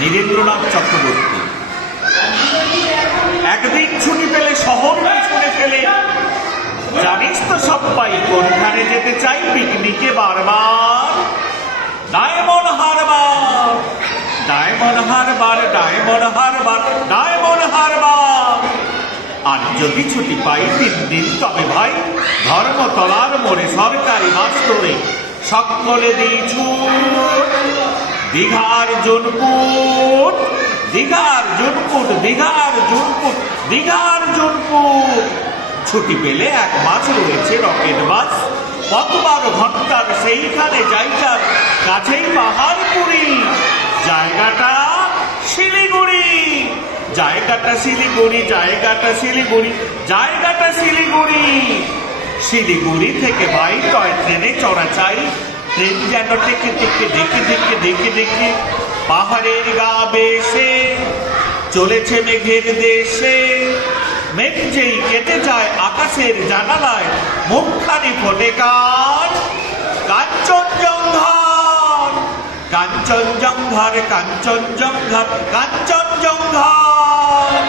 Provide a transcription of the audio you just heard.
নীরেন্দ্রনাথ চক্রবর্তী। একদিন ছুটি পেলে শহর পিছনে ফেলে, জানিস তো সবাই কোনখানে যেতে চাই পিকনিকে বারবার? ডায়মন্ড হারবার, ডায়মন্ড হারবার, ডায়মন্ড হারবার, ডায়মন্ড হারবার। আর যদি ছুটি পাই 3 দিন তবে ভাই ধর্মতলার মোড়ে সরকারি বাস ধরে সকলে দিই ছুট দীঘার জুনপুট, দীঘার জুনপুট, দীঘার জুনপুট, দীঘার জুনপুট। ছুটি পেলে 1 মাস রয়েছে রকেট বাস, কত 12 ঘন্টার সেইখানে জায়গার কাছেই পাহাড়পুরি, জায়গাটা শিলিগুড়ি, জায়গাটা শিলিগুড়ি, জায়গাটা শিলিগুড়ি, জায়গাটা শিলিগুড়ি। শিলিগুড়ি থেকে ভাই টয় ট্রেনে চড়া চাই, ট্রেন যেন দেখে দেখে দেখে দেখে দেখে দেখে পাহাড়ের গা বেশে চলেছে মেঘের দেশে। মেঘ যেই কেটে যায় আকাশের জানালায় মুখখানি ফোটে কার কাঞ্চনজঙ্ঘার, কাঞ্চনজঙ্ঘার, কাঞ্চনজঙ্ঘার, কাঞ্চনজঙ্ঘার।